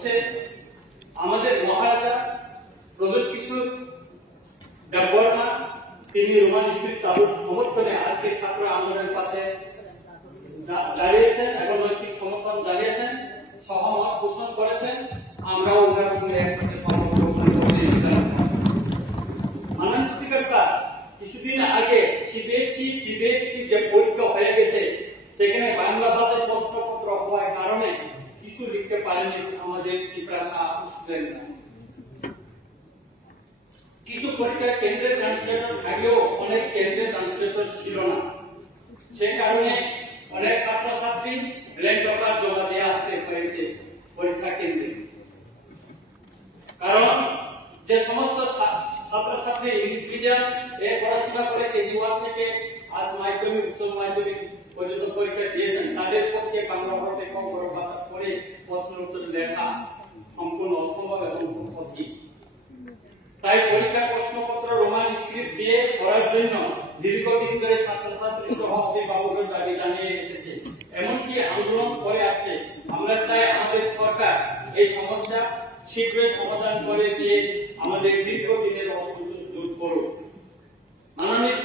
হচ্ছে আমাদের মহারাজা প্রদীপ কিশোর দেববর্মা, তিনি রোমান স্ক্রিপ্ট চালুর সমর্থনে আজকে ছাত্র আন্দোলনের পাশে দাঁড়িয়েছেন এবং নৈতিক সমর্থন জানিয়েছেন, সহমত পোষণ করেছেন। আমরাও ওনার সঙ্গে একসাথে সহমত পোষণ করছি। মাননীয় স্পিকার স্যার, কিছুদিন আগে সিবিএসই যে পরীক্ষা হয়ে গেছে, সেখানে বাংলা ভাষায় প্রশ্নপত্র হওয়ার কারণে কিছু লিখতে পারেনি আমাদের ত্রিপুরা স্টুডেন্টরা। কিছু পরীক্ষা কেন্দ্রের ট্রান্সলেটর থাকলেও অনেক কেন্দ্রের ট্রান্সলেটর ছিল না। সেই কারণে অনেক ছাত্রছাত্রী ব্ল্যাঙ্ক পেপার জমা দিয়ে আসতে হয়েছে পরীক্ষা কেন্দ্রে। কারণ যে সমস্ত ছাত্রছাত্রী ইংলিশ মিডিয়াম এ পড়াশোনা করে কেজি 1 থেকে আজ মাধ্যমিক উচ্চ মাধ্যমিক পর্যন্ত পরীক্ষা দিয়েছেন, তাদের পক্ষে বাংলা ভাষায় বড় ভাষা করে প্রশ্ন উত্তর লেখা সম্পূর্ণ অসম্ভব এবং কঠিন। তাই পরীক্ষার প্রশ্নপত্র রোমান স্ক্রিপ্ট দিয়ে করার জন্য দীর্ঘদিন ধরে ছাত্রছাত্রী সহ অভিভাবকের দাবি জানিয়ে এসেছে, এমনকি আন্দোলন করে আছে। আমরা চাই আমাদের সরকার এই সমস্যা শীঘ্রই সমাধান করে দিয়ে আমাদের দীর্ঘদিনের অসন্তোষ দূর করুক। মাননীয়